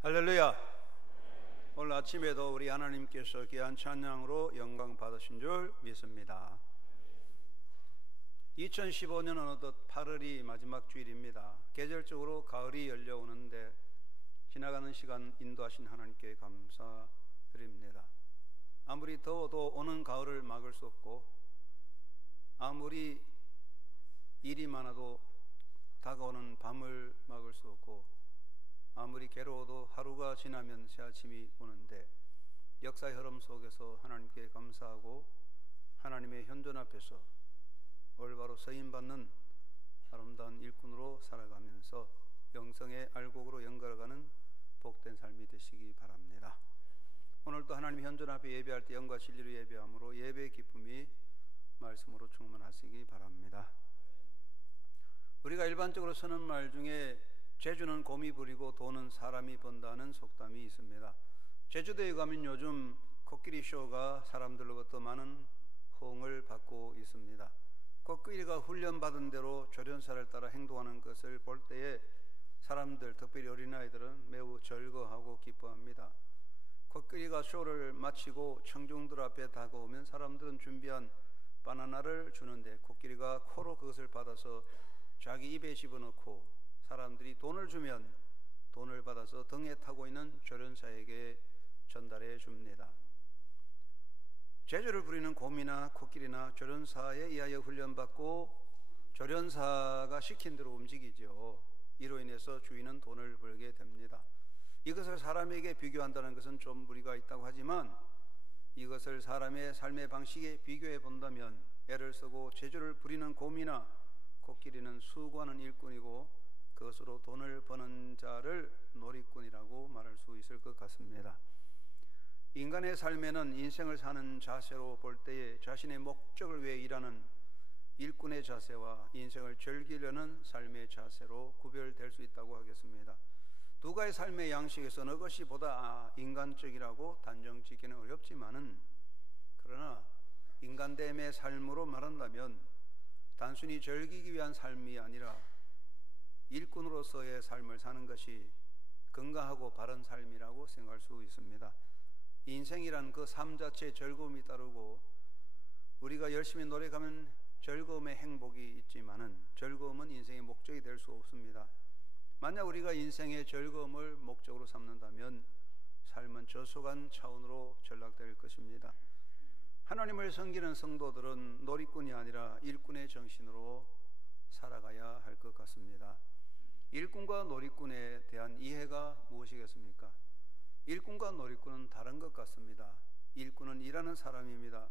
할렐루야. 오늘 아침에도 우리 하나님께서 귀한 찬양으로 영광 받으신 줄 믿습니다. 2015년 어느덧 8월이 마지막 주일입니다. 계절적으로 가을이 열려오는데 지나가는 시간 인도하신 하나님께 감사드립니다. 아무리 더워도 오는 가을을 막을 수 없고, 아무리 일이 많아도 다가오는 밤을 막을 수 없고, 아무리 괴로워도 하루가 지나면 새 아침이 오는데, 역사의 흐름 속에서 하나님께 감사하고 하나님의 현존 앞에서 올바로 서임받는 아름다운 일꾼으로 살아가면서 영성의 알곡으로 연결하는 복된 삶이 되시기 바랍니다. 오늘도 하나님 현존 앞에 예배할 때 영과 진리로 예배함으로 예배의 기쁨이 말씀으로 충만하시기 바랍니다. 우리가 일반적으로 쓰는 말 중에 재주는 곰이 부리고 돈은 사람이 번다는 속담이 있습니다. 제주도에 가면 요즘 코끼리 쇼가 사람들로부터 많은 호응을 받고 있습니다. 코끼리가 훈련받은 대로 조련사를 따라 행동하는 것을 볼 때에 사람들, 특별히 어린아이들은 매우 즐거워하고 기뻐합니다. 코끼리가 쇼를 마치고 청중들 앞에 다가오면 사람들은 준비한 바나나를 주는데, 코끼리가 코로 그것을 받아서 자기 입에 집어넣고 사람들이 돈을 주면 돈을 받아서 등에 타고 있는 조련사에게 전달해 줍니다. 재주를 부리는 곰이나 코끼리나 조련사에 의하여 훈련받고 조련사가 시킨 대로 움직이죠. 이로 인해서 주인은 돈을 벌게 됩니다. 이것을 사람에게 비교한다는 것은 좀 무리가 있다고 하지만, 이것을 사람의 삶의 방식에 비교해 본다면 애를 쓰고 재주를 부리는 곰이나 코끼리는 수고하는 일꾼이고, 그것으로 돈을 버는 자를 놀이꾼이라고 말할 수 있을 것 같습니다. 인간의 삶에는 인생을 사는 자세로 볼 때에 자신의 목적을 위해 일하는 일꾼의 자세와 인생을 즐기려는 삶의 자세로 구별될 수 있다고 하겠습니다. 두 가지 삶의 양식에서 어느 것이 보다 인간적이라고 단정짓기는 어렵지만은, 그러나 인간됨의 삶으로 말한다면 단순히 즐기기 위한 삶이 아니라 일꾼으로서의 삶을 사는 것이 건강하고 바른 삶이라고 생각할 수 있습니다. 인생이란 그 삶 자체에 즐거움이 따르고, 우리가 열심히 노력하면 즐거움의 행복이 있지만은 즐거움은 인생의 목적이 될 수 없습니다. 만약 우리가 인생의 즐거움을 목적으로 삼는다면 삶은 저속한 차원으로 전락될 것입니다. 하나님을 섬기는 성도들은 놀이꾼이 아니라 일꾼의 정신으로 살아가야 할 것 같습니다. 일꾼과 놀이꾼에 대한 이해가 무엇이겠습니까? 일꾼과 놀이꾼은 다른 것 같습니다. 일꾼은 일하는 사람입니다.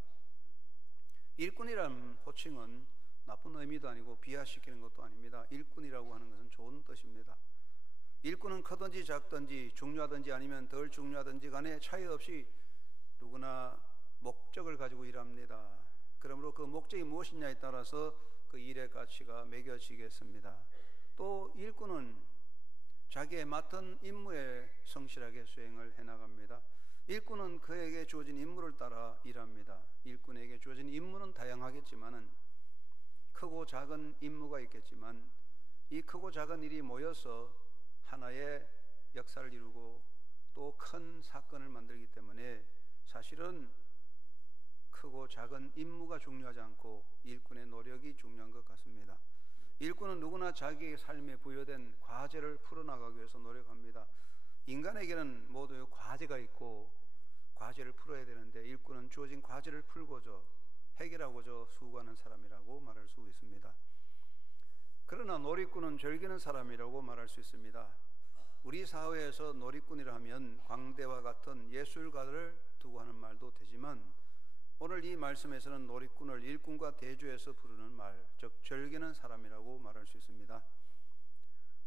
일꾼이라는 호칭은 나쁜 의미도 아니고 비하시키는 것도 아닙니다. 일꾼이라고 하는 것은 좋은 뜻입니다. 일꾼은 크든지 작든지 중요하든지 아니면 덜 중요하든지 간에 차이 없이 누구나 목적을 가지고 일합니다. 그러므로 그 목적이 무엇이냐에 따라서 그 일의 가치가 매겨지겠습니다. 또 일꾼은 자기의 맡은 임무에 성실하게 수행을 해나갑니다. 일꾼은 그에게 주어진 임무를 따라 일합니다. 일꾼에게 주어진 임무는 다양하겠지만은, 크고 작은 임무가 있겠지만, 이 크고 작은 일이 모여서 하나의 역사를 이루고 또 큰 사건을 만들기 때문에 사실은 크고 작은 임무가 중요하지 않고 일꾼의 노력이 중요한 것 같습니다. 일꾼은 누구나 자기의 삶에 부여된 과제를 풀어나가기 위해서 노력합니다. 인간에게는 모두 과제가 있고 과제를 풀어야 되는데, 일꾼은 주어진 과제를 풀고자 해결하고자 수고하는 사람이라고 말할 수 있습니다. 그러나 놀이꾼은 즐기는 사람이라고 말할 수 있습니다. 우리 사회에서 놀이꾼이라 하면 광대와 같은 예술가를 두고 하는 말도 되지만, 오늘 이 말씀에서는 놀이꾼을 일꾼과 대조해서 부르는 말, 즉 즐기는 사람이라고 말할 수 있습니다.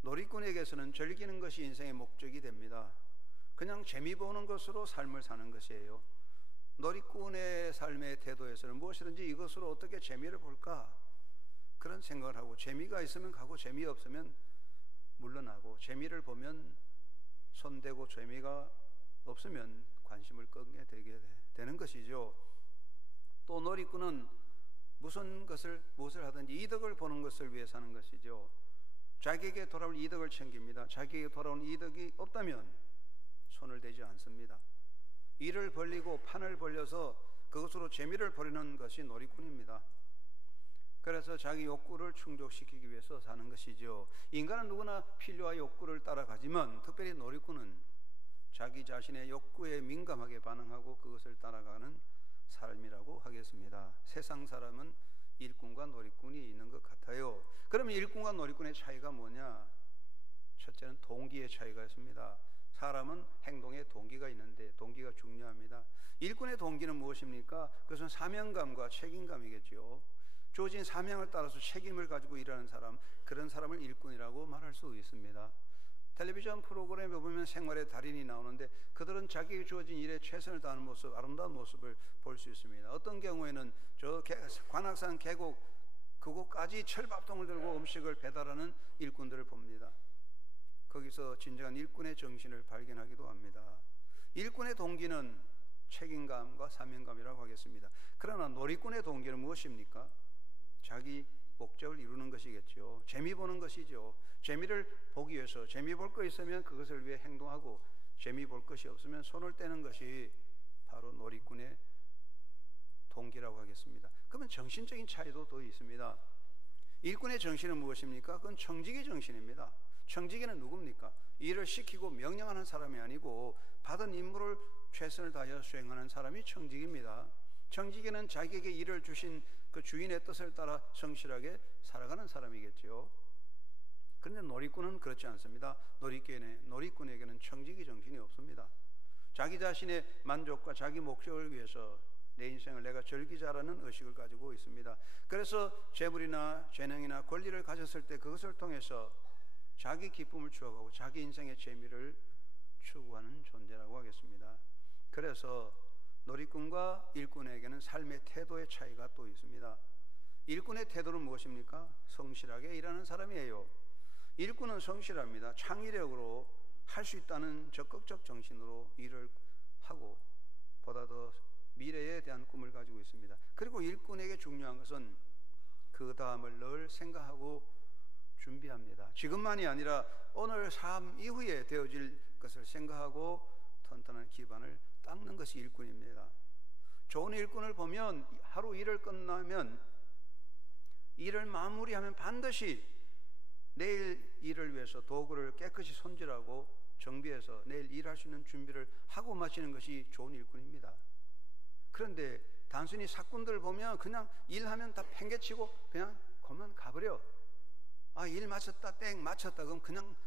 놀이꾼에게서는 즐기는 것이 인생의 목적이 됩니다. 그냥 재미 보는 것으로 삶을 사는 것이에요. 놀이꾼의 삶의 태도에서는 무엇이든지 이것으로 어떻게 재미를 볼까, 그런 생각을 하고, 재미가 있으면 가고 재미없으면 물러나고, 재미를 보면 손대고 재미가 없으면 관심을 끄게 되는 것이죠. 또 놀이꾼은 무엇을 하든지 이득을 보는 것을 위해 사는 것이죠. 자기에게 돌아올 이득을 챙깁니다. 자기에게 돌아온 이득이 없다면 손을 대지 않습니다. 일을 벌리고 판을 벌려서 그것으로 재미를 벌이는 것이 놀이꾼입니다. 그래서 자기 욕구를 충족시키기 위해서 사는 것이죠. 인간은 누구나 필요와 욕구를 따라가지만 특별히 놀이꾼은 자기 자신의 욕구에 민감하게 반응하고 그것을 따라가는 삶이라고 하겠습니다. 세상 사람은 일꾼과 놀이꾼이 있는 것 같아요. 그러면 일꾼과 놀이꾼의 차이가 뭐냐? 첫째는 동기의 차이가 있습니다. 사람은 행동에 동기가 있는데 동기가 중요합니다. 일꾼의 동기는 무엇입니까? 그것은 사명감과 책임감이겠죠. 주어진 사명을 따라서 책임을 가지고 일하는 사람, 그런 사람을 일꾼이라고 말할 수 있습니다. 텔레비전 프로그램에 보면 생활의 달인이 나오는데 그들은 자기에게 주어진 일에 최선을 다하는 모습, 아름다운 모습을 볼 수 있습니다. 어떤 경우에는 저 관악산 계곡 그곳까지 철밥통을 들고 음식을 배달하는 일꾼들을 봅니다. 거기서 진정한 일꾼의 정신을 발견하기도 합니다. 일꾼의 동기는 책임감과 사명감이라고 하겠습니다. 그러나 놀이꾼의 동기는 무엇입니까? 자기 목적을 이루는 것이겠죠. 재미 보는 것이죠. 재미를 보기 위해서 재미 볼 거 있으면 그것을 위해 행동하고 재미 볼 것이 없으면 손을 떼는 것이 바로 놀이꾼의 동기라고 하겠습니다. 그러면 정신적인 차이도 더 있습니다. 일꾼의 정신은 무엇입니까? 그건 청지기 정신입니다. 청지기는 누굽니까? 일을 시키고 명령하는 사람이 아니고 받은 임무를 최선을 다하여 수행하는 사람이 청지기입니다. 청지기는 자기에게 일을 주신 그 주인의 뜻을 따라 성실하게 살아가는 사람이겠죠. 그런데 놀이꾼은 그렇지 않습니다. 놀이꾼에게는 청지기 정신이 없습니다. 자기 자신의 만족과 자기 목적을 위해서 내 인생을 내가 즐기자라는 의식을 가지고 있습니다. 그래서 재물이나 재능이나 권리를 가졌을 때 그것을 통해서 자기 기쁨을 추구하고 자기 인생의 재미를 추구하는 존재라고 하겠습니다. 그래서 놀이꾼과 일꾼에게는 삶의 태도의 차이가 또 있습니다. 일꾼의 태도는 무엇입니까? 성실하게 일하는 사람이에요. 일꾼은 성실합니다. 창의력으로 할 수 있다는 적극적 정신으로 일을 하고 보다 더 미래에 대한 꿈을 가지고 있습니다. 그리고 일꾼에게 중요한 것은 그 다음을 늘 생각하고 준비합니다. 지금만이 아니라 오늘 삶 이후에 되어질 것을 생각하고 튼튼한 기반을 닦는 것이 일꾼입니다. 좋은 일꾼을 보면 하루 일을 끝나면 일을 마무리하면 반드시 내일 일을 위해서 도구를 깨끗이 손질하고 정비해서 내일 일할 수 있는 준비를 하고 마치는 것이 좋은 일꾼입니다. 그런데 단순히 사꾼들 보면 그냥 일하면 다 팽개치고 그냥 그만 가버려. 아, 일 마쳤다, 땡 마쳤다, 그럼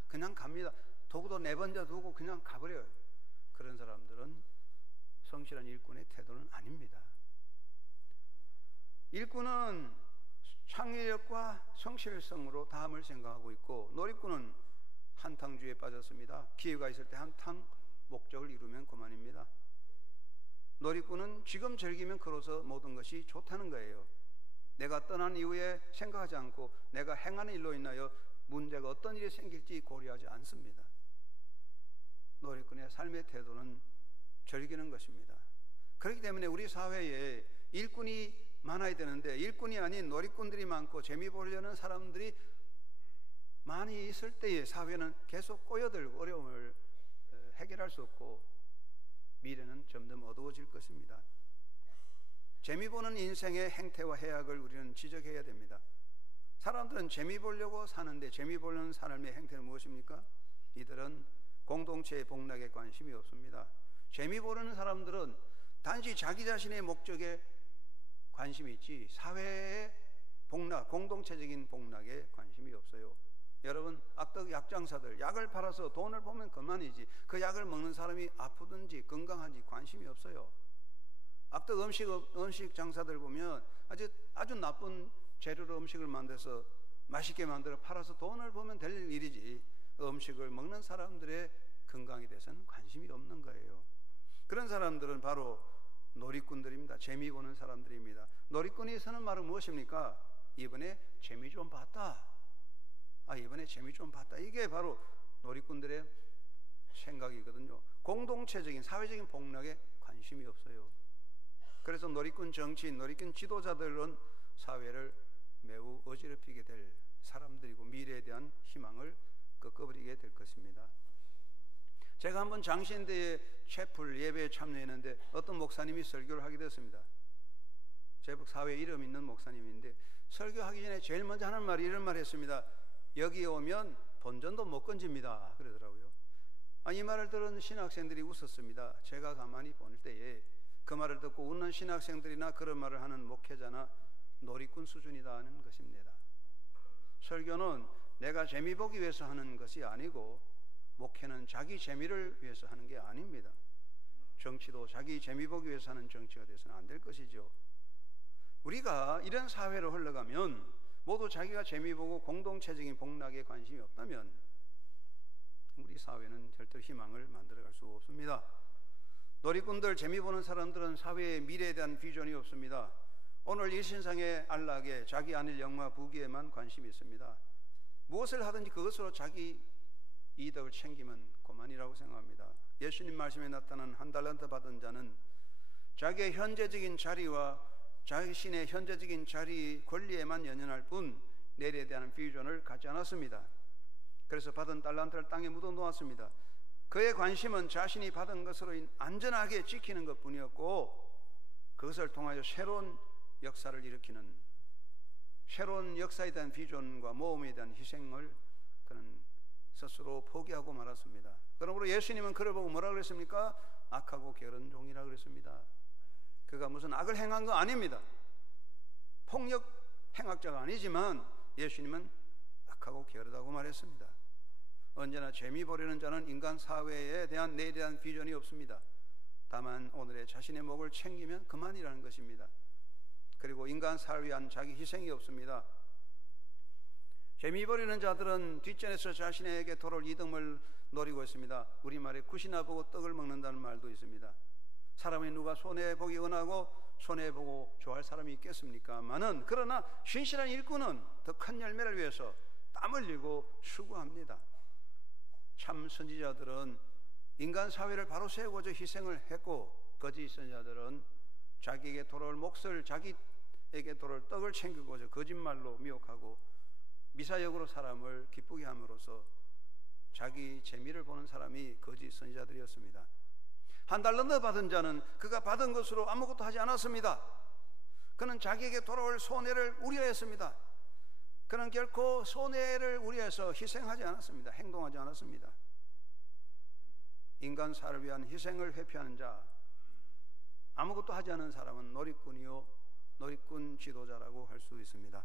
그냥 갑니다. 도구도 내번져 두고 그냥 가버려요. 그런 사람들은 성실한 일꾼의 태도는 아닙니다. 일꾼은 창의력과 성실성으로 다음을 생각하고 있고, 놀이꾼은 한탕주의에 빠졌습니다. 기회가 있을 때 한탕, 목적을 이루면 그만입니다. 놀이꾼은 지금 즐기면 그로서 모든 것이 좋다는 거예요. 내가 떠난 이후에 생각하지 않고 내가 행하는 일로 인하여 문제가 어떤 일이 생길지 고려하지 않습니다. 놀이꾼의 삶의 태도는 즐기는 것입니다. 그렇기 때문에 우리 사회에 일꾼이 많아야 되는데 일꾼이 아닌 놀이꾼들이 많고 재미 보려는 사람들이 많이 있을 때에 사회는 계속 꼬여들고 어려움을 해결할 수 없고 미래는 점점 어두워질 것입니다. 재미 보는 인생의 행태와 해악을 우리는 지적해야 됩니다. 사람들은 재미 보려고 사는데 재미 보려는 삶의 행태는 무엇입니까? 이들은 공동체의 복락에 관심이 없습니다. 재미 보려는 사람들은 단지 자기 자신의 목적에 관심이 있지 사회의 복락, 공동체적인 복락에 관심이 없어요. 여러분, 악덕 약장사들 약을 팔아서 돈을 보면 그만이지 그 약을 먹는 사람이 아프든지 건강한지 관심이 없어요. 악덕 음식 장사들 보면 아주 나쁜 재료로 음식을 만들어서 맛있게 만들어 팔아서 돈을 보면 될 일이지 음식을 먹는 사람들의 건강에 대해서는 관심이 없는 거예요. 그런 사람들은 바로 놀이꾼들입니다. 재미 보는 사람들입니다. 놀이꾼이 서는 말은 무엇입니까? 이번에 재미 좀 봤다. 이번에 재미 좀 봤다. 이게 바로 놀이꾼들의 생각이거든요. 공동체적인 사회적인 복락에 관심이 없어요. 그래서 놀이꾼 정치인, 놀이꾼 지도자들은 사회를 매우 어지럽히게 될 사람들이고 미래에 대한 희망을 꺾어버리게 될 것입니다. 제가 한번 장신대에 채플 예배에 참여했는데 어떤 목사님이 설교를 하게 됐습니다. 제법 사회에 이름 있는 목사님인데 설교하기 전에 제일 먼저 하는 말이 이런 말 했습니다. 여기 오면 본전도 못 건집니다 그러더라고요. 이 말을 들은 신학생들이 웃었습니다. 제가 가만히 볼 때에 그 말을 듣고 웃는 신학생들이나 그런 말을 하는 목회자나 놀이꾼 수준이다는 것입니다. 설교는 내가 재미 보기 위해서 하는 것이 아니고 목회는 자기 재미를 위해서 하는 게 아닙니다. 정치도 자기 재미 보기 위해서 하는 정치가 돼서는 안 될 것이죠. 우리가 이런 사회로 흘러가면 모두 자기가 재미 보고 공동체적인 복락에 관심이 없다면 우리 사회는 절대로 희망을 만들어갈 수 없습니다. 놀이꾼들, 재미 보는 사람들은 사회의 미래에 대한 비전이 없습니다. 오늘 일신상의 안락에 자기 안일 영화 부귀에만 관심이 있습니다. 무엇을 하든지 그것으로 자기 이득을 챙기면 그만이라고 생각합니다. 예수님 말씀에 나타난 한 달란트 받은 자는 자기의 현재적인 자리와 자신의 현재적인 자리 권리에만 연연할 뿐 내일에 대한 비전을 갖지 않았습니다. 그래서 받은 달란트를 땅에 묻어 놓았습니다. 그의 관심은 자신이 받은 것으로 안전하게 지키는 것뿐이었고 그것을 통하여 새로운 역사를 일으키는 새로운 역사에 대한 비전과 모험에 대한 희생을 그는 스스로 포기하고 말았습니다. 그러므로 예수님은 그를 보고 뭐라 그랬습니까? 악하고 게으른 종이라 그랬습니다. 그가 무슨 악을 행한 거 아닙니다. 폭력 행악자가 아니지만 예수님은 악하고 게으르다고 말했습니다. 언제나 재미 보려는 자는 인간 사회에 대한 내일에 대한 비전이 없습니다. 다만 오늘의 자신의 목을 챙기면 그만이라는 것입니다. 그리고 인간 사회를 위한 자기 희생이 없습니다. 재미 보려는 자들은 뒷전에서 자신에게 돌아올 이득을 노리고 있습니다. 우리말에 굿이나 보고 떡을 먹는다는 말도 있습니다. 사람이 누가 손해보기 원하고 손해보고 좋아할 사람이 있겠습니까?만은 그러나 신실한 일꾼은 더 큰 열매를 위해서 땀 흘리고 수고합니다. 참 선지자들은 인간 사회를 바로 세우고자 희생을 했고 거짓 선지자들은 자기에게 돌아올 몫을 자기에게 돌아올 떡을 챙기고자 거짓말로 미혹하고 미사역으로 사람을 기쁘게 함으로써 자기 재미를 보는 사람이 거짓 선지자들이었습니다. 한 달란트 받은 자는 그가 받은 것으로 아무것도 하지 않았습니다. 그는 자기에게 돌아올 손해를 우려했습니다. 그는 결코 손해를 우려해서 희생하지 않았습니다. 행동하지 않았습니다. 인간 사회를 위한 희생을 회피하는 자, 아무것도 하지 않은 사람은 놀이꾼이요 놀이꾼 지도자라고 할 수 있습니다.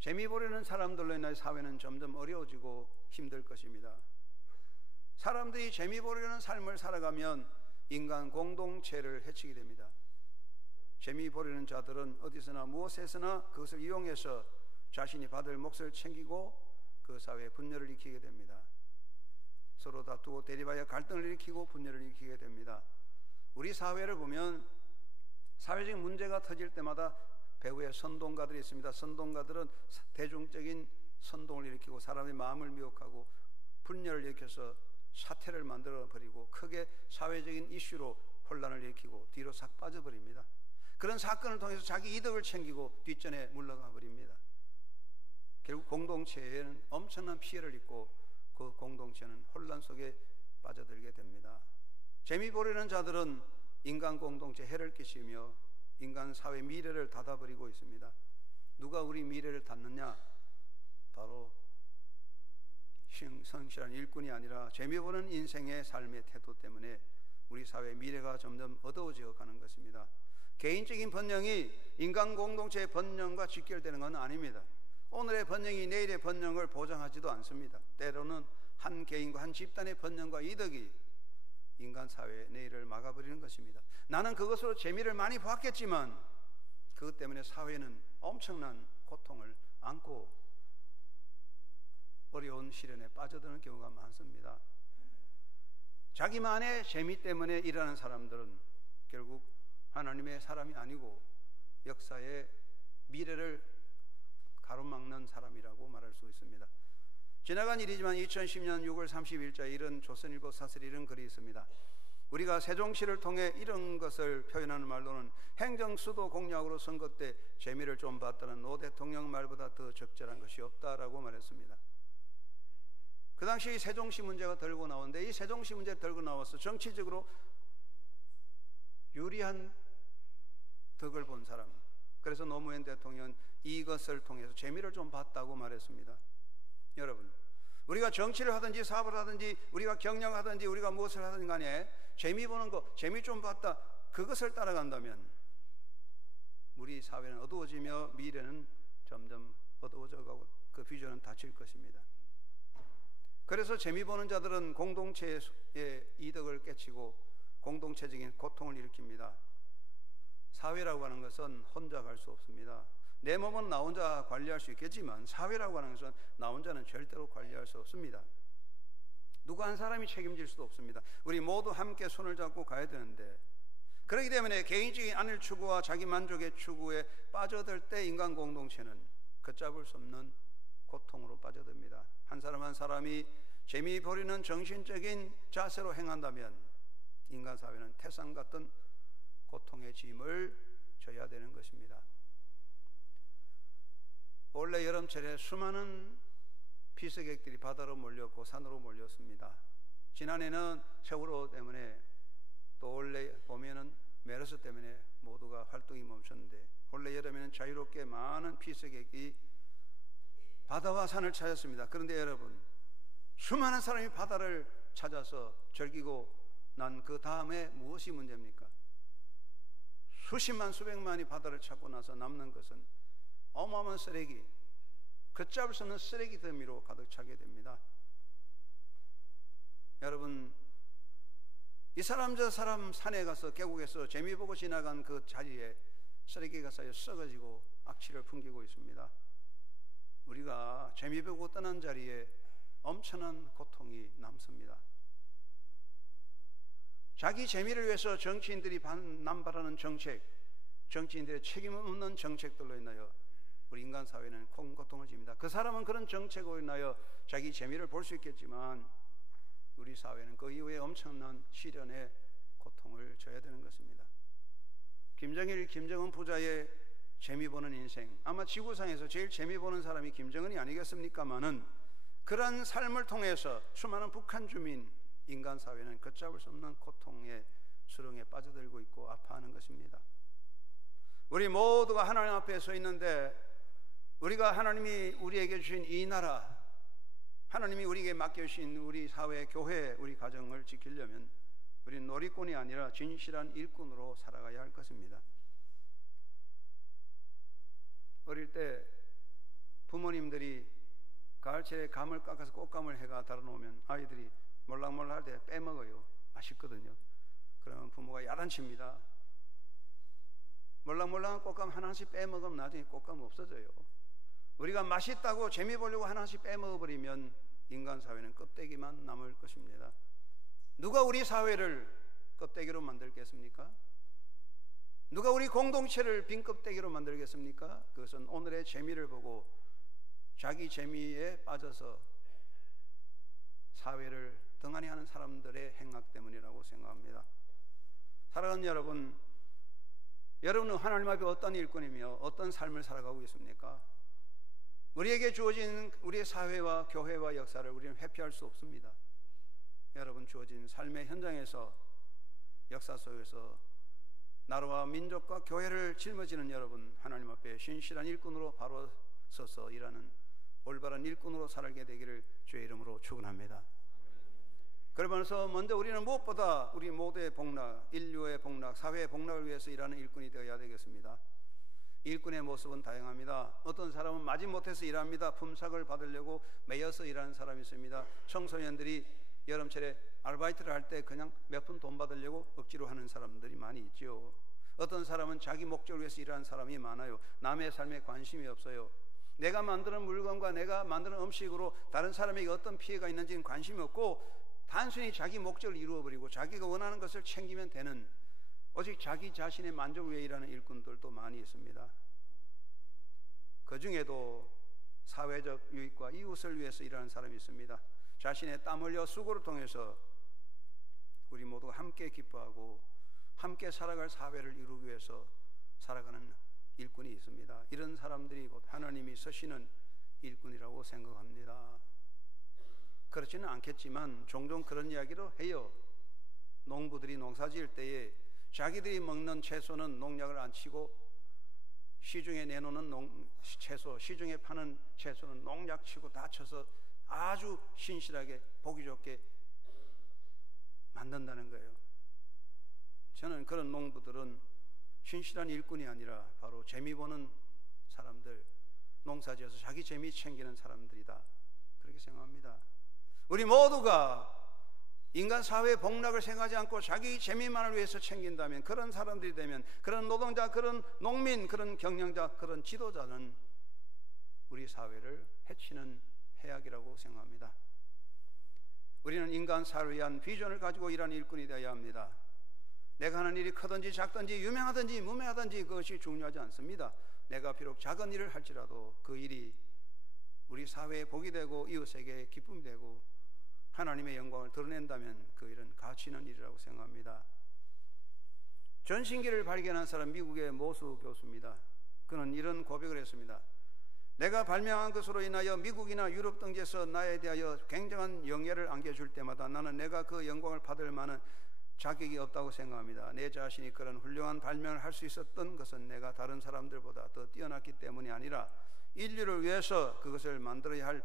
재미 보려는 사람들로 인해 사회는 점점 어려워지고 힘들 것입니다. 사람들이 재미 보려는 삶을 살아가면 인간 공동체를 해치게 됩니다. 재미 보려는 자들은 어디서나 무엇에서나 그것을 이용해서 자신이 받을 몫을 챙기고 그 사회에 분열을 일으키게 됩니다. 서로 다투고 대립하여 갈등을 일으키고 분열을 일으키게 됩니다. 우리 사회를 보면 사회적인 문제가 터질 때마다 배후에 선동가들이 있습니다. 선동가들은 대중적인 선동을 일으키고 사람의 마음을 미혹하고 분열을 일으켜서 사태를 만들어버리고 크게 사회적인 이슈로 혼란을 일으키고 뒤로 싹 빠져버립니다. 그런 사건을 통해서 자기 이득을 챙기고 뒷전에 물러가 버립니다. 결국 공동체에는 엄청난 피해를 입고 그 공동체는 혼란 속에 빠져들게 됩니다. 재미 보려는 자들은 인간 공동체에 해를 끼치며 인간 사회 미래를 닫아버리고 있습니다. 누가 우리 미래를 닫느냐? 바로 성실한 일꾼이 아니라 재미 보는 인생의 삶의 태도 때문에 우리 사회의 미래가 점점 어두워져 가는 것입니다. 개인적인 번영이 인간 공동체의 번영과 직결되는 건 아닙니다. 오늘의 번영이 내일의 번영을 보장하지도 않습니다. 때로는 한 개인과 한 집단의 번영과 이득이 인간 사회의 내일을 막아버리는 것입니다. 나는 그것으로 재미를 많이 봤겠지만 그것 때문에 사회는 엄청난 고통을 안고 어려운 시련에 빠져드는 경우가 많습니다. 자기만의 재미 때문에 일하는 사람들은 결국 하나님의 사람이 아니고 역사의 미래를 가로막는 사람이라고 말할 수 있습니다. 지나간 일이지만 2010년 6월 30일자에 이런 조선일보 사설에 이런 글이 있습니다. 우리가 세종시를 통해 이런 것을 표현하는 말로는 행정수도 공약으로 선거 때 재미를 좀 봤다는 노 대통령 말보다 더 적절한 것이 없다라고 말했습니다. 그 당시 세종시 문제가 들고 나오는데 이 세종시 문제 들고 나와서 정치적으로 유리한 덕을 본 사람, 그래서 노무현 대통령은 이것을 통해서 재미를 좀 봤다고 말했습니다. 여러분, 우리가 정치를 하든지 사업을 하든지 우리가 경영을 하든지 우리가 무엇을 하든지 간에 재미 보는 거, 재미 좀 봤다, 그것을 따라간다면 우리 사회는 어두워지며 미래는 점점 어두워져 가고 그 비전은 닫힐 것입니다. 그래서 재미 보는 자들은 공동체의 이득을 깨치고 공동체적인 고통을 일으킵니다. 사회라고 하는 것은 혼자 갈 수 없습니다. 내 몸은 나 혼자 관리할 수 있겠지만 사회라고 하는 것은 나 혼자는 절대로 관리할 수 없습니다. 누구 한 사람이 책임질 수도 없습니다. 우리 모두 함께 손을 잡고 가야 되는데, 그렇기 때문에 개인적인 안일 추구와 자기 만족의 추구에 빠져들 때 인간 공동체는 걷잡을 수 없는 고통으로 빠져듭니다. 한 사람 한 사람이 재미 버리는 정신적인 자세로 행한다면 인간 사회는 태산 같은 고통의 짐을 져야 되는 것입니다. 올해 여름철에 수많은 피서객들이 바다로 몰렸고 산으로 몰렸습니다. 지난해는 세월호 때문에, 또 올해 봄에는 메르스 때문에 모두가 활동이 멈췄는데 올해 여름에는 자유롭게 많은 피서객이 바다와 산을 찾았습니다. 그런데 여러분, 수많은 사람이 바다를 찾아서 즐기고 난 그 다음에 무엇이 문제입니까? 수십만 수백만이 바다를 찾고 나서 남는 것은 어마어마한 쓰레기, 걷잡을 수 없는 쓰레기 더미로 가득 차게 됩니다. 여러분, 이 사람 저 사람 산에 가서 계곡에서 재미 보고 지나간 그 자리에 쓰레기가 쌓여 썩어지고 악취를 풍기고 있습니다. 우리가 재미 보고 떠난 자리에 엄청난 고통이 남습니다. 자기 재미를 위해서 정치인들이 남발하는 정책, 정치인들의 책임 없는 정책들로 인하여 우리 인간 사회는 큰 고통을 집니다. 그 사람은 그런 정책으로 인하여 자기 재미를 볼 수 있겠지만 우리 사회는 그 이후에 엄청난 시련의 고통을 져야 되는 것입니다. 김정일, 김정은 부자의 재미 보는 인생, 아마 지구상에서 제일 재미 보는 사람이 김정은이 아니겠습니까마는 그러한 삶을 통해서 수많은 북한 주민, 인간 사회는 걷잡을 수 없는 고통의 수렁에 빠져들고 있고 아파하는 것입니다. 우리 모두가 하나님 앞에 서 있는데 우리가 하나님이 우리에게 주신 이 나라, 하나님이 우리에게 맡겨주신 우리 사회, 교회, 우리 가정을 지키려면 우리는 놀이꾼이 아니라 진실한 일꾼으로 살아가야 할 것입니다. 어릴 때 부모님들이 가을철에 감을 깎아서 꽃감을 해가 달아놓으면 아이들이 몰락몰락 할 때 빼먹어요. 맛있거든요. 그러면 부모가 야단칩니다. 몰락몰락한 꽃감 하나씩 빼먹으면 나중에 꽃감 없어져요. 우리가 맛있다고 재미 보려고 하나씩 빼먹어버리면 인간 사회는 껍데기만 남을 것입니다. 누가 우리 사회를 껍데기로 만들겠습니까? 누가 우리 공동체를 빈 껍데기로 만들겠습니까? 그것은 오늘의 재미를 보고 자기 재미에 빠져서 사회를 등한히 하는 사람들의 행악 때문이라고 생각합니다. 사랑하는 여러분, 여러분은 하나님 앞에 어떤 일꾼이며 어떤 삶을 살아가고 있습니까? 우리에게 주어진 우리의 사회와 교회와 역사를 우리는 회피할 수 없습니다. 여러분, 주어진 삶의 현장에서, 역사 속에서 나라와 민족과 교회를 짊어지는 여러분, 하나님 앞에 신실한 일꾼으로 바로 서서 일하는 올바른 일꾼으로 살게 되기를 주의 이름으로 축원합니다. 그러면서 먼저 우리는 무엇보다 우리 모두의 복락, 인류의 복락, 사회의 복락을 위해서 일하는 일꾼이 되어야 되겠습니다. 일꾼의 모습은 다양합니다. 어떤 사람은 마지못해서 일합니다. 품삯을 받으려고 매여서 일하는 사람이 있습니다. 청소년들이 여름철에 아르바이트를 할 때 그냥 몇 푼 돈 받으려고 억지로 하는 사람들이 많이 있죠. 어떤 사람은 자기 목적을 위해서 일하는 사람이 많아요. 남의 삶에 관심이 없어요. 내가 만드는 물건과 내가 만드는 음식으로 다른 사람에게 어떤 피해가 있는지는 관심이 없고 단순히 자기 목적을 이루어버리고 자기가 원하는 것을 챙기면 되는, 오직 자기 자신의 만족을 위해 일하는 일꾼들도 많이 있습니다. 그 중에도 사회적 유익과 이웃을 위해서 일하는 사람이 있습니다. 자신의 땀 흘려 수고를 통해서 우리 모두가 함께 기뻐하고 함께 살아갈 사회를 이루기 위해서 살아가는 일꾼이 있습니다. 이런 사람들이 곧 하나님이 서시는 일꾼이라고 생각합니다. 그렇지는 않겠지만 종종 그런 이야기도 해요. 농부들이 농사 지을 때에 자기들이 먹는 채소는 농약을 안 치고 시중에 내놓는 채소, 시중에 파는 채소는 농약 치고 다 쳐서 아주 신실하게 보기 좋게 만든다는 거예요. 저는 그런 농부들은 신실한 일꾼이 아니라 바로 재미 보는 사람들, 농사지어서 자기 재미 챙기는 사람들이다, 그렇게 생각합니다. 우리 모두가 인간 사회의 복락을 생각하지 않고 자기 재미만을 위해서 챙긴다면, 그런 사람들이 되면, 그런 노동자, 그런 농민, 그런 경영자, 그런 지도자는 우리 사회를 해치는 해악이라고 생각합니다. 우리는 인간 사회를 위한 비전을 가지고 일하는 일꾼이 되어야 합니다. 내가 하는 일이 크든지 작든지 유명하든지 무명하든지 그것이 중요하지 않습니다. 내가 비록 작은 일을 할지라도 그 일이 우리 사회에 복이 되고 이웃에게 기쁨이 되고 하나님의 영광을 드러낸다면 그 일은 가치 있는 일이라고 생각합니다. 전신기를 발견한 사람, 미국의 모수 교수입니다. 그는 이런 고백을 했습니다. 내가 발명한 것으로 인하여 미국이나 유럽 등지에서 나에 대하여 굉장한 영예를 안겨줄 때마다 나는 내가 그 영광을 받을 만한 자격이 없다고 생각합니다. 내 자신이 그런 훌륭한 발명을 할 수 있었던 것은 내가 다른 사람들보다 더 뛰어났기 때문이 아니라 인류를 위해서 그것을 만들어야 할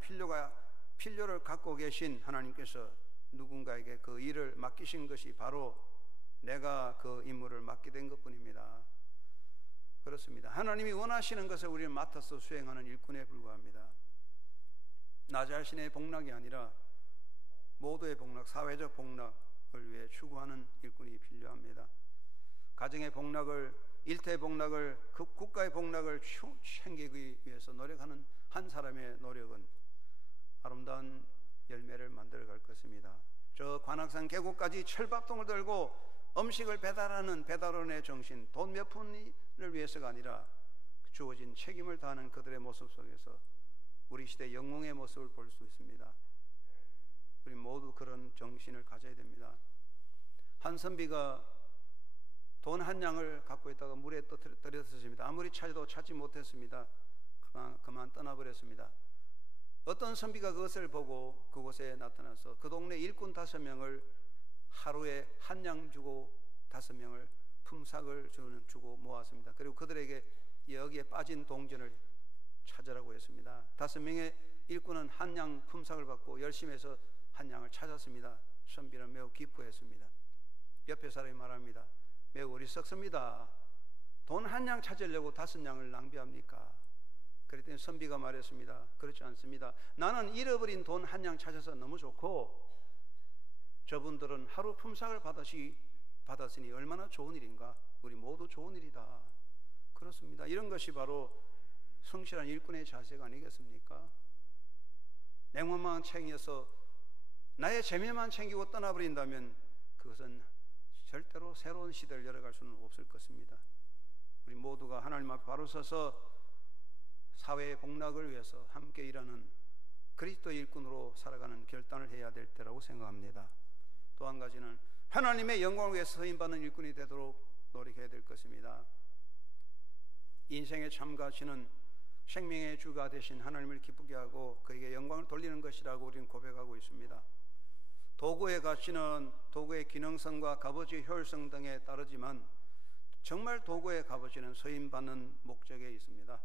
필요를 갖고 계신 하나님께서 누군가에게 그 일을 맡기신 것이 바로 내가 그 임무를 맡게 된 것뿐입니다. 그렇습니다. 하나님이 원하시는 것을 우리는 맡아서 수행하는 일꾼에 불과합니다. 나 자신의 복락이 아니라 모두의 복락, 사회적 복락을 위해 추구하는 일꾼이 필요합니다. 가정의 복락을, 일터의 복락을, 국가의 복락을 챙기기 위해서 노력하는 한 사람의 노력은 아름다운 열매를 만들어갈 것입니다. 저 관악산 계곡까지 철밥통을 들고 음식을 배달하는 배달원의 정신, 돈 몇 푼을 위해서가 아니라 주어진 책임을 다하는 그들의 모습 속에서 우리 시대의 영웅의 모습을 볼 수 있습니다. 우리 모두 그런 정신을 가져야 됩니다. 한 선비가 돈 한 양을 갖고 있다가 물에 떨어졌습니다. 아무리 찾아도 찾지 못했습니다. 그만 떠나버렸습니다. 어떤 선비가 그것을 보고 그곳에 나타나서 그 동네 일꾼 5명을 하루에 한 양 주고 5명을 품삯을 주고 모았습니다. 그리고 그들에게 여기에 빠진 동전을 찾으라고 했습니다. 5명의 일꾼은 한 양 품삯을 받고 열심히 해서 한 양을 찾았습니다. 선비는 매우 기뻐했습니다. 옆에 사람이 말합니다. 매우 어리석습니다. 돈 한 양 찾으려고 5양을 낭비합니까? 그랬더니 선비가 말했습니다. 그렇지 않습니다. 나는 잃어버린 돈 한 양 찾아서 너무 좋고 저분들은 하루 품삯을 받았으니 얼마나 좋은 일인가. 우리 모두 좋은 일이다. 그렇습니다. 이런 것이 바로 성실한 일꾼의 자세가 아니겠습니까? 냉면만 챙겨서 나의 재미만 챙기고 떠나버린다면 그것은 절대로 새로운 시대를 열어갈 수는 없을 것입니다. 우리 모두가 하나님 앞에 바로 서서 사회의 복락을 위해서 함께 일하는 그리스도 일꾼으로 살아가는 결단을 해야 될 때라고 생각합니다. 또 한 가지는 하나님의 영광을 위해 쓰임받는 일꾼이 되도록 노력해야 될 것입니다. 인생의 참 가치는 생명의 주가 되신 하나님을 기쁘게 하고 그에게 영광을 돌리는 것이라고 우리는 고백하고 있습니다. 도구의 가치는 도구의 기능성과 값어치 효율성 등에 따르지만 정말 도구의 값어치는 쓰임받는 목적에 있습니다.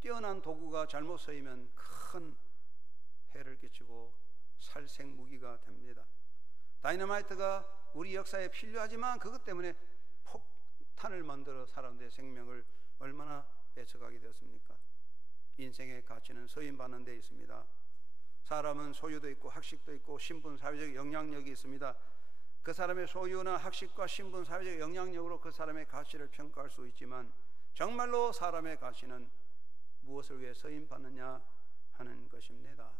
뛰어난 도구가 잘못 쓰이면 큰 해를 끼치고 살생 무기가 됩니다. 다이너마이트가 우리 역사에 필요하지만 그것 때문에 폭탄을 만들어 사람들의 생명을 얼마나 뺏어가게 되었습니까? 인생의 가치는 쓰임받는 데 있습니다. 사람은 소유도 있고 학식도 있고 신분, 사회적 영향력이 있습니다. 그 사람의 소유나 학식과 신분, 사회적 영향력으로 그 사람의 가치를 평가할 수 있지만 정말로 사람의 가치는 무엇을 위해 쓰임받느냐 하는 것입니다.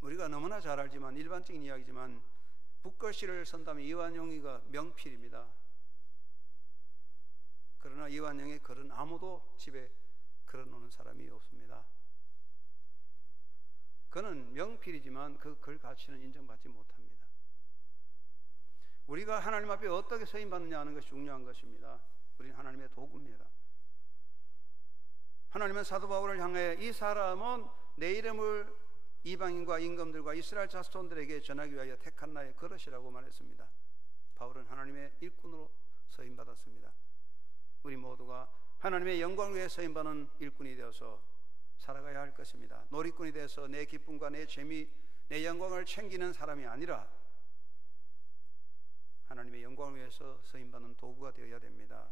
우리가 너무나 잘 알지만 일반적인 이야기지만 붓글씨를 쓴다면 이완용이가 명필입니다. 그러나 이완용의 글은 아무도 집에 걸어놓는 사람이 없습니다. 그는 명필이지만 그 글 가치는 인정받지 못합니다. 우리가 하나님 앞에 어떻게 쓰임받느냐 하는 것이 중요한 것입니다. 우리는 하나님의 도구입니다. 하나님은 사도 바울을 향해 이 사람은 내 이름을 이방인과 임금들과 이스라엘 자손들에게 전하기 위하여 택한 나의 그릇이라고 말했습니다. 바울은 하나님의 일꾼으로 서임받았습니다. 우리 모두가 하나님의 영광을 위해 서임받는 일꾼이 되어서 살아가야 할 것입니다. 놀이꾼이 되어서 내 기쁨과 내 재미, 내 영광을 챙기는 사람이 아니라 하나님의 영광을 위해서 서임받는 도구가 되어야 됩니다.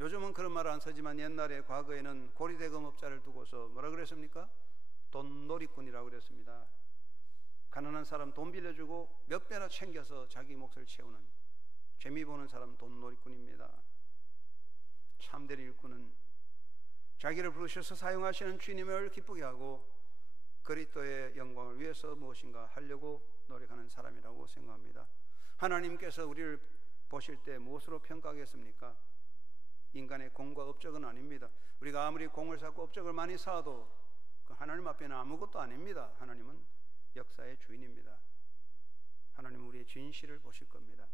요즘은 그런 말 안 쓰지만 옛날에 과거에는 고리대금업자를 두고서 뭐라 그랬습니까? 돈놀이꾼이라고 그랬습니다. 가난한 사람 돈 빌려주고 몇 배나 챙겨서 자기 몫을 채우는, 재미 보는 사람 돈놀이꾼입니다. 참된 일꾼은 자기를 부르셔서 사용하시는 주님을 기쁘게 하고 그리스도의 영광을 위해서 무엇인가 하려고 노력하는 사람이라고 생각합니다. 하나님께서 우리를 보실 때 무엇으로 평가하겠습니까? 인간의 공과 업적은 아닙니다. 우리가 아무리 공을 쌓고 업적을 많이 쌓아도 그 하나님 앞에는 아무것도 아닙니다. 하나님은 역사의 주인입니다. 하나님은 우리의 진실을 보실 겁니다.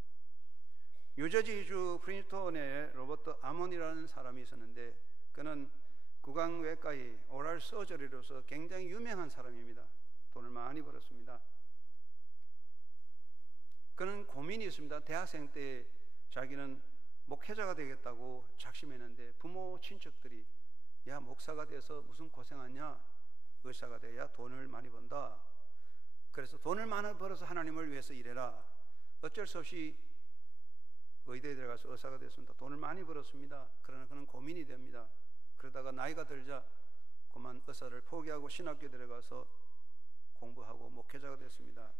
뉴저지주 프린스턴에 로버트 아몬이라는 사람이 있었는데 그는 구강외과의 오랄 서저리로서 굉장히 유명한 사람입니다. 돈을 많이 벌었습니다. 그는 고민이 있습니다. 대학생 때 자기는 목회자가 되겠다고 작심했는데 부모 친척들이 야 목사가 돼서 무슨 고생하냐, 의사가 돼야 돈을 많이 번다. 그래서 돈을 많이 벌어서 하나님을 위해서 일해라. 어쩔 수 없이 의대에 들어가서 의사가 됐습니다. 돈을 많이 벌었습니다. 그러나 그는 고민이 됩니다. 그러다가 나이가 들자 그만 의사를 포기하고 신학교에 들어가서 공부하고 목회자가 됐습니다.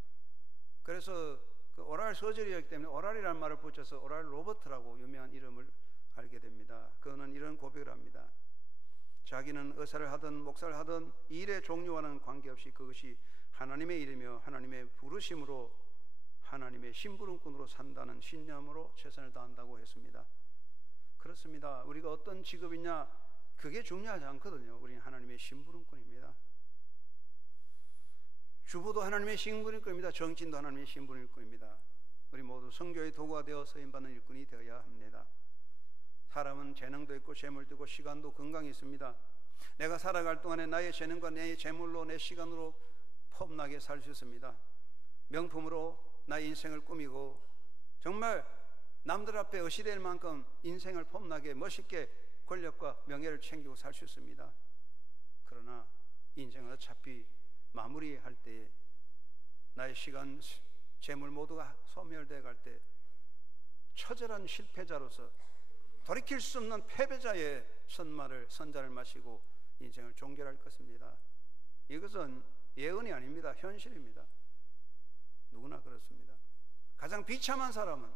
그래서 그 오랄 서저리였기 때문에 오랄이라는 말을 붙여서 오랄 로버트라고 유명한 이름을 알게 됩니다. 그는 이런 고백을 합니다. 자기는 의사를 하든 목사를 하든 일의 종류와는 관계없이 그것이 하나님의 일이며 하나님의 부르심으로 하나님의 심부름꾼으로 산다는 신념으로 최선을 다한다고 했습니다. 그렇습니다. 우리가 어떤 직업이냐 그게 중요하지 않거든요. 우리는 하나님의 심부름꾼입니다. 주부도 하나님의 심부름꾼입니다. 정치인도 하나님의 심부름꾼입니다. 우리 모두 선교의 도구가 되어 서임받는 일꾼이 되어야 합니다. 사람은 재능도 있고 재물도 있고 시간도 건강이 있습니다. 내가 살아갈 동안에 나의 재능과 내 재물로 내 시간으로 폼나게 살 수 있습니다. 명품으로 나의 인생을 꾸미고 정말 남들 앞에 어시될 만큼 인생을 폼나게 멋있게 권력과 명예를 챙기고 살 수 있습니다. 그러나 인생은 어차피 마무리할 때에 나의 시간, 재물 모두가 소멸되어 갈 때 처절한 실패자로서 돌이킬 수 없는 패배자의 선자를 마시고 인생을 종결할 것입니다. 이것은 예언이 아닙니다. 현실입니다. 누구나 그렇습니다. 가장 비참한 사람은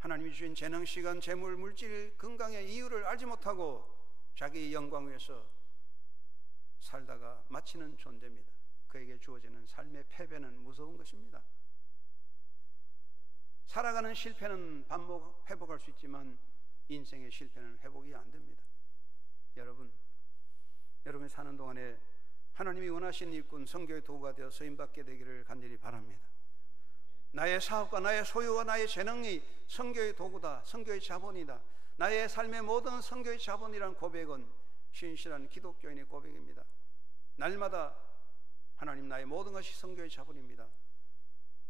하나님이 주신 재능, 시간, 재물, 물질, 건강의 이유를 알지 못하고 자기 영광 위해서 살다가 마치는 존재입니다. 그에게 주어지는 삶의 패배는 무서운 것입니다. 살아가는 실패는 회복할 수 있지만 인생의 실패는 회복이 안 됩니다. 여러분이 사는 동안에 하나님이 원하시는 일꾼, 선교의 도구가 되어 쓰임받게 되기를 간절히 바랍니다. 나의 사업과 나의 소유와 나의 재능이 선교의 도구다, 선교의 자본이다. 나의 삶의 모든 선교의 자본이라는 고백은 신실한 기독교인의 고백입니다. 날마다 하나님 나의 모든 것이 선교의 자본입니다.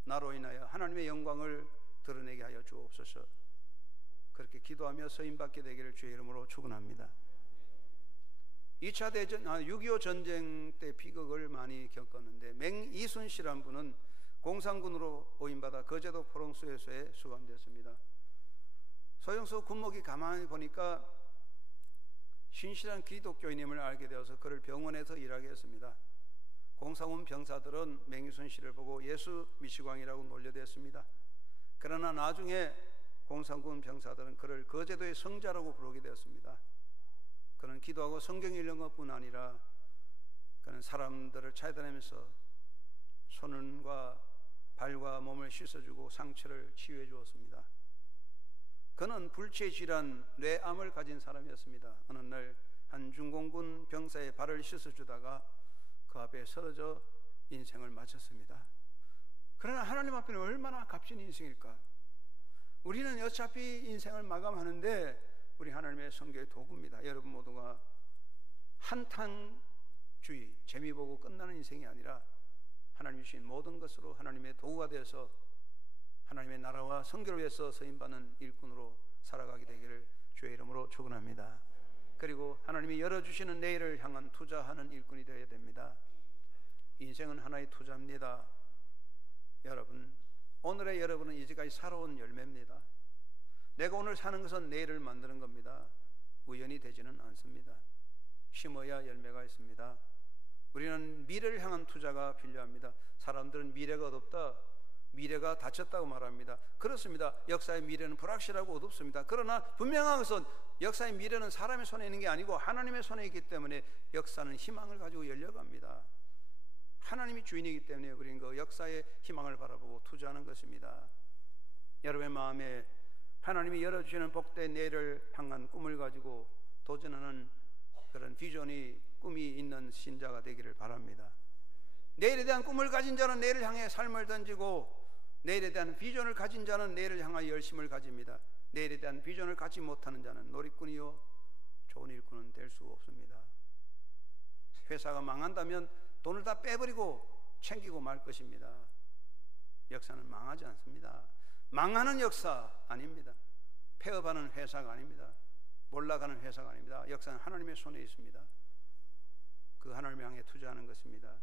나로 인하여 하나님의 영광을 드러내게 하여 주옵소서. 그렇게 기도하며 서임받게 되기를 주의 이름으로 축원합니다. 2차 대전, 6.25 전쟁 때 비극을 많이 겪었는데 맹이순씨라는 분은 공산군으로 오인받아 거제도 포롱수용소에 수감되었습니다. 소용소 군목이 가만히 보니까 신실한 기독교인임을 알게 되어서 그를 병원에서 일하게 했습니다. 공산군 병사들은 맹이순 씨를 보고 예수 미시광이라고 놀려댔습니다. 그러나 나중에 공산군 병사들은 그를 거제도의 성자라고 부르게 되었습니다. 그는 기도하고 성경 읽는 것뿐 아니라 그는 사람들을 찾아다니면서 손과 발과 몸을 씻어주고 상처를 치유해 주었습니다. 그는 불치의 질환, 뇌암을 가진 사람이었습니다. 어느 날 한 중공군 병사의 발을 씻어주다가 그 앞에 쓰러져 인생을 마쳤습니다. 그러나 하나님 앞에는 얼마나 값진 인생일까? 우리는 어차피 인생을 마감하는데 우리 하나님의 선교의 도구입니다. 여러분 모두가 한탄 주의, 재미 보고 끝나는 인생이 아니라 하나님 주신 모든 것으로 하나님의 도구가 되어서 하나님의 나라와 선교를 위해서 쓰임받는 일꾼으로 살아가게 되기를 주의 이름으로 축원합니다. 그리고 하나님이 열어주시는 내일을 향한 투자하는 일꾼이 되어야 됩니다. 인생은 하나의 투자입니다. 여러분, 오늘의 여러분은 이제까지 살아온 열매입니다. 내가 오늘 사는 것은 내일을 만드는 겁니다. 우연이 되지는 않습니다. 심어야 열매가 있습니다. 우리는 미래를 향한 투자가 필요합니다. 사람들은 미래가 어둡다, 미래가 닫혔다고 말합니다. 그렇습니다. 역사의 미래는 불확실하고 어둡습니다. 그러나 분명한 것은 역사의 미래는 사람의 손에 있는 게 아니고 하나님의 손에 있기 때문에 역사는 희망을 가지고 열려갑니다. 하나님이 주인이기 때문에 우리는 그 역사의 희망을 바라보고 투자하는 것입니다. 여러분의 마음에 하나님이 열어주시는 복된 내일을 향한 꿈을 가지고 도전하는 그런 비전이, 꿈이 있는 신자가 되기를 바랍니다. 내일에 대한 꿈을 가진 자는 내일을 향해 삶을 던지고, 내일에 대한 비전을 가진 자는 내일을 향하여 열심을 가집니다. 내일에 대한 비전을 갖지 못하는 자는 놀이꾼이요 좋은 일꾼은 될 수 없습니다. 회사가 망한다면 돈을 다 빼버리고 챙기고 말 것입니다. 역사는 망하지 않습니다. 망하는 역사 아닙니다. 폐업하는 회사가 아닙니다. 몰락하는 회사가 아닙니다. 역사는 하나님의 손에 있습니다. 그 하나님을 향해 투자하는 것입니다.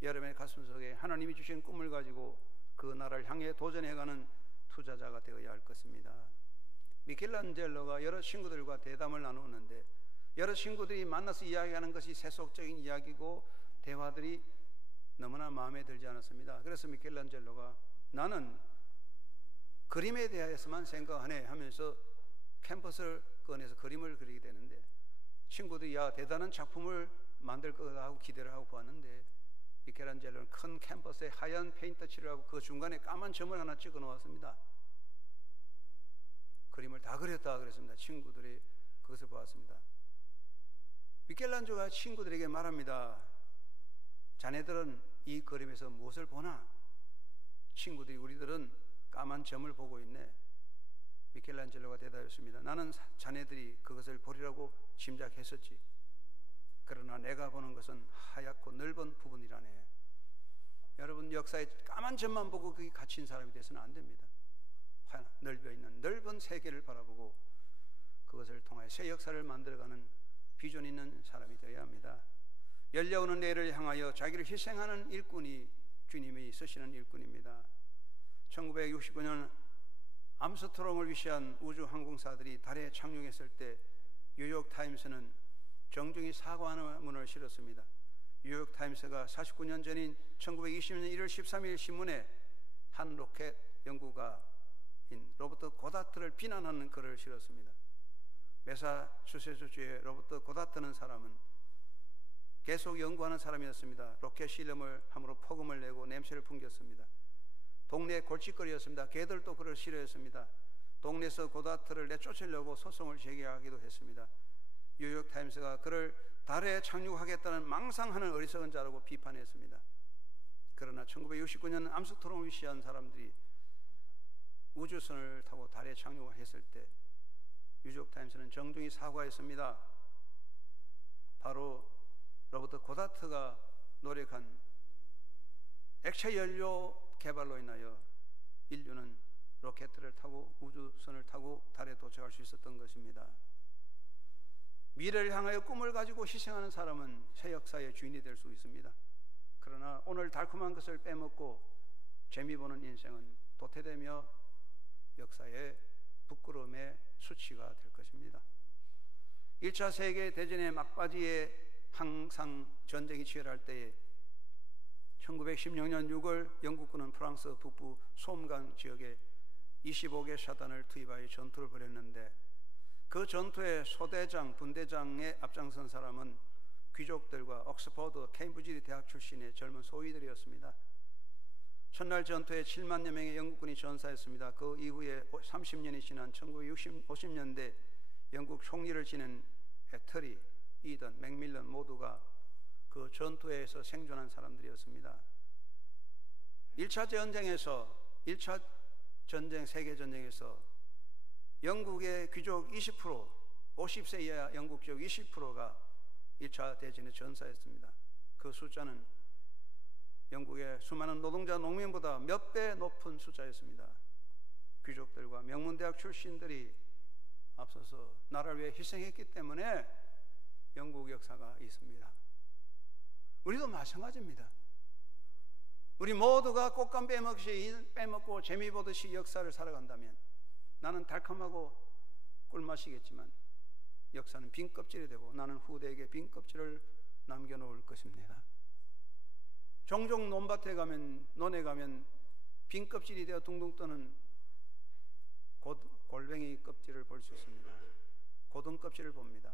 여러분의 가슴속에 하나님이 주신 꿈을 가지고 그 나라를 향해 도전해가는 투자자가 되어야 할 것입니다. 미켈란젤로가 여러 친구들과 대담을 나누었는데, 여러 친구들이 만나서 이야기하는 것이 세속적인 이야기고 대화들이 너무나 마음에 들지 않았습니다. 그래서 미켈란젤로가 나는 그림에 대해서만 생각하네 하면서 캔버스를 꺼내서 그림을 그리게 되는데, 친구들이 야 대단한 작품을 만들 거다 하고 기대를 하고 보았는데, 미켈란젤로는 큰 캔버스에 하얀 페인트 칠을 하고 그 중간에 까만 점을 하나 찍어 놓았습니다. 그림을 다 그렸다 그랬습니다. 친구들이 그것을 보았습니다. 미켈란젤로가 친구들에게 말합니다. 자네들은 이 그림에서 무엇을 보나? 친구들이 우리들은 까만 점을 보고 있네. 미켈란젤로가 대답했습니다. 나는 자네들이 그것을 보리라고 짐작했었지. 그러나 내가 보는 것은 하얗고 넓은 부분이라네. 여러분, 역사의 까만 점만 보고 그게 갇힌 사람이 돼서는 안 됩니다. 넓어 있는 넓은 세계를 바라보고 그것을 통해 새 역사를 만들어가는 비전 있는 사람이 되어야 합니다. 열려오는 내일을 향하여 자기를 희생하는 일꾼이 주님이 쓰시는 일꾼입니다. 1969년 암스트롱을 위시한 우주항공사들이 달에 착륙했을 때 뉴욕타임스는 정중히 사과하는 문을 실었습니다. 뉴욕타임스가 49년 전인 1920년 1월 13일 신문에 한 로켓 연구가인 로버트 고다트를 비난하는 글을 실었습니다. 매사추세츠주의 로버트 고다트는 사람은 계속 연구하는 사람이었습니다. 로켓 실험을 함으로 폭음을 내고 냄새를 풍겼습니다. 동네에 골칫거리였습니다. 개들도 그를 싫어했습니다. 동네에서 고다트를 내쫓으려고 소송을 제기하기도 했습니다. 뉴욕타임스가 그를 달에 착륙하겠다는 망상하는 어리석은 자라고 비판했습니다. 그러나 1969년 암스트롱을 위시한 사람들이 우주선을 타고 달에 착륙했을 때 뉴욕타임스는 정중히 사과했습니다. 바로 로버트 고다트가 노력한 액체 연료 개발로 인하여 인류는 로켓을 타고 우주선을 타고 달에 도착할 수 있었던 것입니다. 미래를 향하여 꿈을 가지고 희생하는 사람은 새 역사의 주인이 될 수 있습니다. 그러나 오늘 달콤한 것을 빼먹고 재미 보는 인생은 도태되며 역사의 부끄러움의 수치가 될 것입니다. 1차 세계대전의 막바지에 항상 전쟁이 치열할 때에 1916년 6월 영국군은 프랑스 북부 솜강 지역에 25개 사단을 투입하여 전투를 벌였는데, 그 전투의 소대장, 분대장에 앞장선 사람은 귀족들과 옥스퍼드, 케임브리지 대학 출신의 젊은 소위들이었습니다. 첫날 전투에 7만여 명의 영국군이 전사했습니다. 그 이후에 30년이 지난 1950년대 영국 총리를 지낸 애터리, 이던, 맥밀런 모두가 그 전투에서 생존한 사람들이었습니다. 1차 전쟁, 세계전쟁에서 영국의 귀족 20%, 50세 이하 영국 귀족 20%가 1차 대전에 전사했습니다. 그 숫자는 영국의 수많은 노동자 농민보다 몇 배 높은 숫자였습니다. 귀족들과 명문대학 출신들이 앞서서 나라를 위해 희생했기 때문에 영국 역사가 있습니다. 우리도 마찬가지입니다. 우리 모두가 꽃감 빼먹고 재미 보듯이 역사를 살아간다면 나는 달콤하고 꿀맛이겠지만 역사는 빈 껍질이 되고 나는 후대에게 빈 껍질을 남겨놓을 것입니다. 종종 논밭에 가면, 논에 가면 빈 껍질이 되어 둥둥 떠는 골뱅이 껍질을 볼 수 있습니다. 고등 껍질을 봅니다.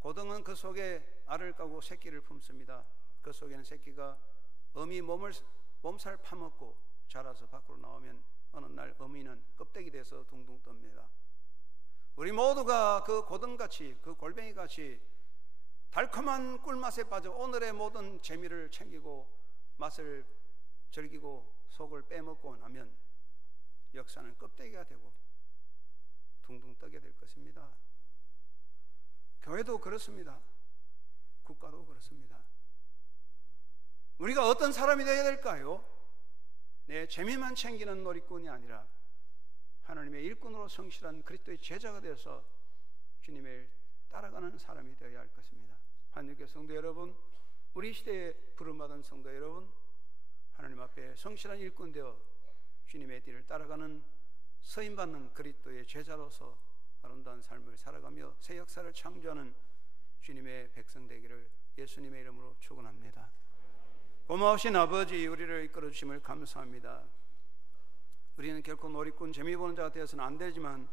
고등은 그 속에 알을 까고 새끼를 품습니다. 그 속에는 새끼가 어미 몸살 파먹고 자라서 밖으로 나오면 어느 날 어미는 껍데기 돼서 둥둥 뜹니다. 우리 모두가 그 고등같이, 그 골뱅이같이 달콤한 꿀맛에 빠져 오늘의 모든 재미를 챙기고 맛을 즐기고 속을 빼먹고 나면 역사는 껍데기가 되고 둥둥 떠게 될 것입니다. 교회도 그렇습니다. 국가도 그렇습니다. 우리가 어떤 사람이 되어야 될까요? 내 재미만 챙기는 놀이꾼이 아니라 하나님의 일꾼으로 성실한 그리스도의 제자가 되어서 주님을 따라가는 사람이 되어야 할 것입니다. 하나님께 성도 여러분, 우리 시대에 부름받은 성도 여러분, 하나님 앞에 성실한 일꾼 되어 주님의 뒤를 따라가는 서임받는 그리스도의 제자로서 아름다운 삶을 살아가며 새 역사를 창조하는 주님의 백성 되기를 예수님의 이름으로 축원합니다. 고마우신 아버지, 우리를 이끌어 주심을 감사합니다. 우리는 결코 놀이꾼 재미 보는 자가 되어서는 안 되지만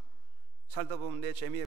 살다 보면 내 재미에